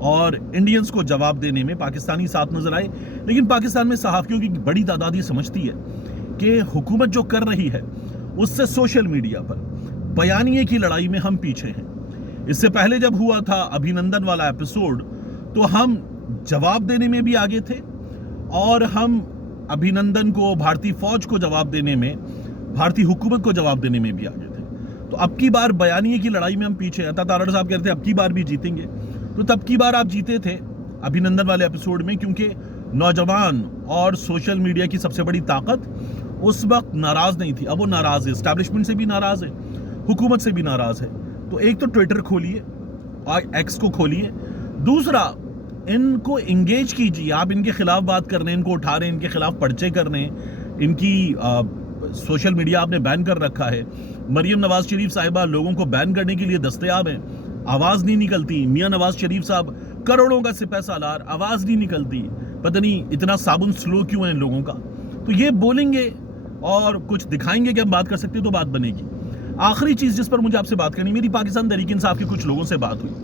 اور انڈینز کو جواب دینے میں پاکستانی ساتھ نظر آئے. لیکن پاکستان میں صحافیوں کی بڑی تعداد یہ سمجھتی ہے کہ حکومت جو کر رہی ہے اس سے سوشل میڈیا پر بیانیے کی لڑائی میں ہم پیچھے ہیں. اس سے پہلے جب ہوا تھا ابھینندن والا ایپیسوڈ تو ہم جواب دینے میں بھی آگے تھے اور ہم ابھینندن کو، بھارتی فوج کو جواب دینے میں، بھارتی حکومت کو جواب دینے میں بھی آگے تھے. تو اب کی بار بیانیے کی لڑائی میں ہم پیچھے ہیں. تارڑ صاحب کہتے ہیں اب کی بار بھی جیتیں گے. تو تب کی بار آپ جیتے تھے ابھینندن والے ایپیسوڈ میں، کیونکہ نوجوان اور سوشل میڈیا کی سب سے بڑی طاقت اس وقت ناراض نہیں تھی. اب وہ ناراض ہے، اسٹیبلشمنٹ سے بھی ناراض ہے، حکومت سے بھی ناراض ہے. تو ایک تو ٹویٹر کھولیے اور ایکس کو کھولیے، دوسرا ان کو انگیج کیجیے. آپ ان کے خلاف بات کر رہے ہیں، ان کو اٹھا رہے ہیں، ان کے خلاف پرچے کر رہے ہیں، ان کی سوشل میڈیا آپ نے بین کر رکھا ہے. مریم نواز شریف صاحبہ لوگوں کو بین کرنے کے لیے دستیاب ہیں، آواز نہیں نکلتی. میاں نواز شریف صاحب کروڑوں کا سپہ سالار، آواز نہیں نکلتی. پتہ نہیں اتنا صابن سلو کیوں ہے ان لوگوں کا. تو یہ بولیں گے اور کچھ دکھائیں گے کہ ہم بات کر سکتے تو بات بنے گی. آخری چیز جس پر مجھے آپ سے بات کرنی، میری پاکستان تحریک انصاف کے کچھ لوگوں سے بات ہوئی.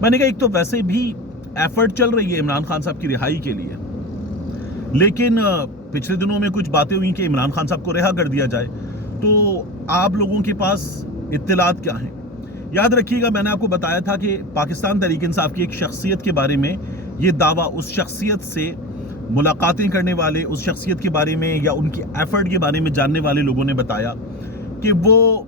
میں نے کہا ایک تو ویسے بھی ایفرٹ چل رہی ہے عمران خان صاحب کی رہائی کے لیے، لیکن پچھلے دنوں میں کچھ باتیں ہوئی کہ عمران خان صاحب کو رہا کر دیا جائے. تو آپ لوگوں کے پاس اطلاعات کیا ہیں؟ یاد رکھیے گا میں نے آپ کو بتایا تھا کہ پاکستان تحریک انصاف کی ایک شخصیت کے بارے میں یہ دعویٰ اس شخصیت سے ملاقاتیں کرنے والے، اس شخصیت کے بارے میں یا ان کی ایفرٹ کے بارے میں جاننے والے لوگوں نے بتایا کہ وہ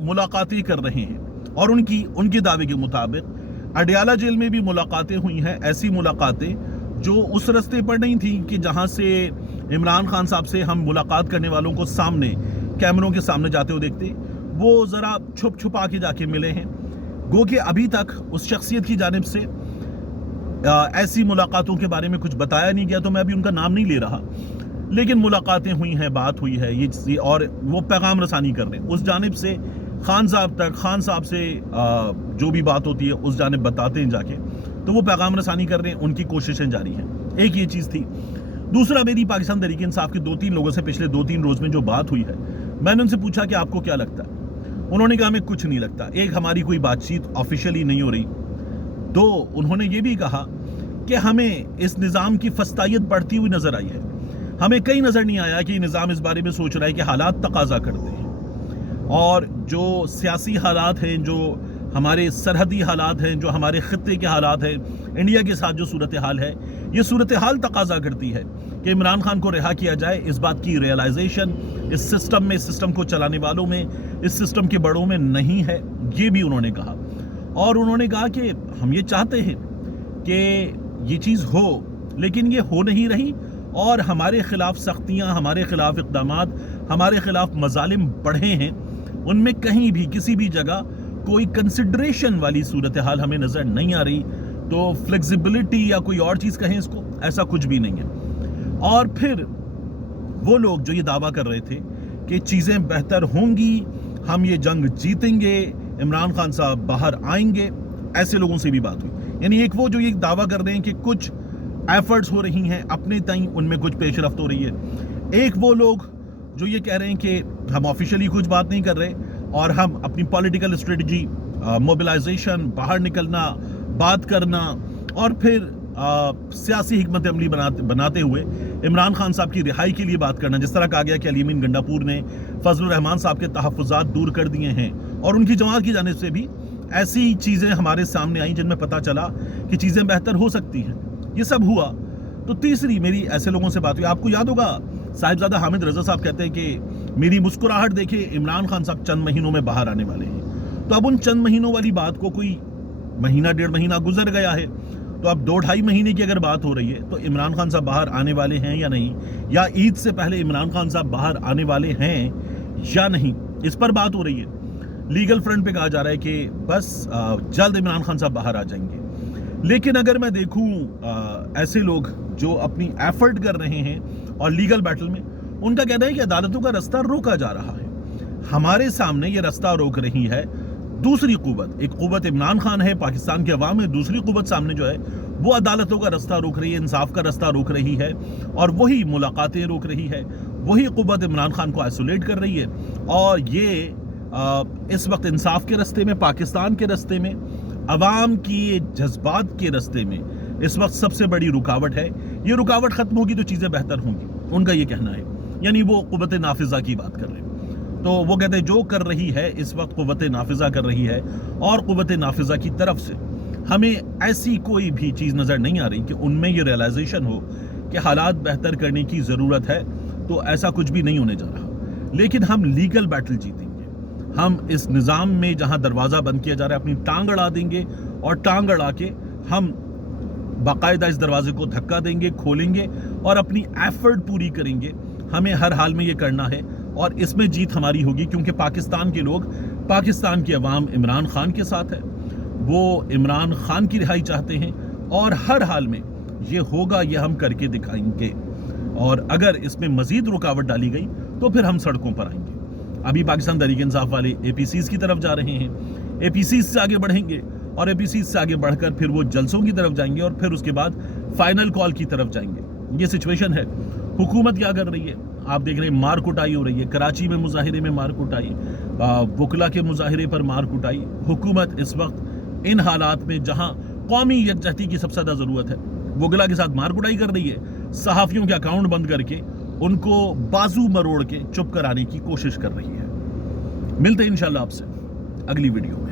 ملاقاتیں کر رہے ہیں. اور ان کے دعوے کے مطابق اڈیالہ جیل میں بھی ملاقاتیں ہوئی ہیں، ایسی ملاقاتیں جو اس رستے پر نہیں تھیں کہ جہاں سے عمران خان صاحب سے ہم ملاقات کرنے والوں کو سامنے کیمروں کے سامنے جاتے ہوئے دیکھتے. وہ ذرا چھپا کے جا کے ملے ہیں. گو کہ ابھی تک اس شخصیت کی جانب سے ایسی ملاقاتوں کے بارے میں کچھ بتایا نہیں گیا، تو میں ابھی ان کا نام نہیں لے رہا. لیکن ملاقاتیں ہوئی ہیں، بات ہوئی ہے یہ، اور وہ پیغام رسانی کر رہے ہیں اس جانب سے خان صاحب تک. خان صاحب سے جو بھی بات ہوتی ہے اس جانب بتاتے ہیں جا کے، تو وہ پیغام رسانی کر رہے ہیں، ان کی کوششیں جاری ہیں. ایک یہ چیز تھی. دوسرا، میری پاکستان تحریک انصاف کے 2-3 لوگوں سے پچھلے 2-3 روز میں جو بات ہوئی ہے، میں نے ان سے پوچھا کہ آپ کو کیا لگتا ہے. انہوں نے کہا ہمیں کچھ نہیں لگتا. ایک، ہماری کوئی بات چیت آفیشلی نہیں ہو رہی. دو، انہوں نے یہ بھی کہا کہ ہمیں اس نظام کی فسطائیت بڑھتی ہوئی نظر آئی ہے. ہمیں کہیں نظر نہیں آیا کہ یہ نظام اس بارے میں سوچ رہا ہے کہ حالات تقاضا کرتے ہیں، اور جو سیاسی حالات ہیں، جو ہمارے سرحدی حالات ہیں، جو ہمارے خطے کے حالات ہیں، انڈیا کے ساتھ جو صورتحال ہے، یہ صورتحال تقاضا کرتی ہے کہ عمران خان کو رہا کیا جائے. اس بات کی ریئلائزیشن اس سسٹم میں، اس سسٹم کو چلانے والوں میں، اس سسٹم کے بڑوں میں نہیں ہے. یہ بھی انہوں نے کہا. اور انہوں نے کہا کہ ہم یہ چاہتے ہیں کہ یہ چیز ہو، لیکن یہ ہو نہیں رہی، اور ہمارے خلاف سختیاں، ہمارے خلاف اقدامات، ہمارے خلاف مظالم بڑھے ہیں. ان میں کہیں بھی کسی بھی جگہ کوئی کنسیڈریشن والی صورتحال ہمیں نظر نہیں آ رہی. تو فلیکسیبلٹی یا کوئی اور چیز کہیں اس کو، ایسا کچھ بھی نہیں ہے. اور پھر وہ لوگ جو یہ دعویٰ کر رہے تھے کہ چیزیں بہتر ہوں گی، ہم یہ جنگ جیتیں گے، عمران خان صاحب باہر آئیں گے، ایسے لوگوں سے بھی بات ہوئی. یعنی ایک وہ جو یہ دعویٰ کر رہے ہیں کہ کچھ ایفرٹس ہو رہی ہیں اپنے تئیں، ان میں کچھ پیش رفت ہو رہی ہے. ایک وہ لوگ جو یہ کہہ رہے ہیں کہ ہم آفیشلی کچھ بات نہیں کر رہے، اور ہم اپنی پولیٹیکل اسٹریٹجی، موبلائزیشن، باہر نکلنا، بات کرنا، اور پھر سیاسی حکمت عملی بناتے ہوئے عمران خان صاحب کی رہائی کے لیے بات کرنا. جس طرح کہا گیا کہ علی امین گنڈاپور نے فضل الرحمان صاحب کے تحفظات دور کر دیے ہیں، اور ان کی جماعت کی جانب سے بھی ایسی چیزیں ہمارے سامنے آئیں جن میں پتہ چلا کہ چیزیں بہتر ہو سکتی ہیں. یہ سب ہوا. تو تیسری میری ایسے لوگوں سے بات ہوئی. آپ کو یاد ہوگا صاحبزادہ حامد رضا صاحب کہتے ہیں کہ میری مسکراہٹ دیکھے عمران خان صاحب چند مہینوں میں باہر آنے والے ہیں. تو اب ان چند مہینوں والی بات کو کوئی مہینہ 1.5 مہینہ گزر گیا ہے، تو اب 2-2.5 مہینے کی اگر بات ہو رہی ہے تو عمران خان صاحب باہر آنے والے ہیں یا نہیں، یا عید سے پہلے عمران خان صاحب باہر آنے والے ہیں یا نہیں، اس پر بات ہو رہی ہے. لیگل فرنٹ پہ کہا جا رہا ہے کہ بس جلد عمران خان صاحب باہر آ جائیں گے. لیکن اگر میں دیکھوں ایسے لوگ جو اپنی ایفرٹ کر رہے ہیں اور لیگل بیٹل میں، ان کا کہنا ہے کہ عدالتوں کا رستہ روکا جا رہا ہے. ہمارے سامنے یہ رستہ روک رہی ہے دوسری قوت. ایک قوت عمران خان ہے، پاکستان کے عوام ہے. دوسری قوت سامنے جو ہے وہ عدالتوں کا رستہ روک رہی ہے، انصاف کا رستہ روک رہی ہے، اور وہی ملاقاتیں روک رہی ہے. وہی قوت عمران خان کو آئسولیٹ کر رہی ہے. اور یہ اس وقت انصاف کے رستے میں، پاکستان کے رستے میں، عوام کی جذبات کے راستے میں اس وقت سب سے بڑی رکاوٹ ہے. یہ رکاوٹ ختم ہوگی تو چیزیں بہتر ہوں گی، ان کا یہ کہنا ہے. یعنی وہ قوت نافذہ کی بات کر رہے ہیں. تو وہ کہتے ہیں جو کر رہی ہے اس وقت قوت نافذہ کر رہی ہے، اور قوت نافذہ کی طرف سے ہمیں ایسی کوئی بھی چیز نظر نہیں آ رہی کہ ان میں یہ ریئلائزیشن ہو کہ حالات بہتر کرنے کی ضرورت ہے. تو ایسا کچھ بھی نہیں ہونے جا رہا. لیکن ہم لیگل بیٹل جیتیں گے. ہم اس نظام میں جہاں دروازہ بند کیا جا رہا ہے اپنی ٹانگ اڑا دیں گے، اور ٹانگ اڑا کے ہم باقاعدہ اس دروازے کو دھکا دیں گے، کھولیں گے اور اپنی ایفرٹ پوری کریں گے. ہمیں ہر حال میں یہ کرنا ہے، اور اس میں جیت ہماری ہوگی، کیونکہ پاکستان کے لوگ، پاکستان کی عوام عمران خان کے ساتھ ہے. وہ عمران خان کی رہائی چاہتے ہیں، اور ہر حال میں یہ ہوگا، یہ ہم کر کے دکھائیں گے. اور اگر اس میں مزید رکاوٹ ڈالی گئی تو پھر ہم سڑکوں پر آئیں گے. ابھی پاکستان تحریک انصاف والے اے پی سیز کی طرف جا رہے ہیں، اے پی سیز سے آگے بڑھیں گے، اور اے پی سیز سے آگے بڑھ کر پھر وہ جلسوں کی طرف جائیں گے، اور پھر اس کے بعد فائنل کال کی طرف جائیں گے. یہ سچویشن ہے. حکومت کیا کر رہی ہے؟ آپ دیکھ رہے ہیں مار کٹائی ہو رہی ہے. کراچی میں مظاہرے میں مار کٹائی، وکلا کے مظاہرے پر مار کٹائی. حکومت اس وقت ان حالات میں جہاں قومی یکجہتی کی سب سے زیادہ ضرورت ہے، وکلا کے ساتھ مار کٹائی کر رہی ہے. صحافیوں کے اکاؤنٹ بند کر کے ان کو بازو مروڑ کے چپ کرانے کی کوشش کر رہی ہے. ملتے ہیں انشاءاللہ آپ سے اگلی ویڈیو میں.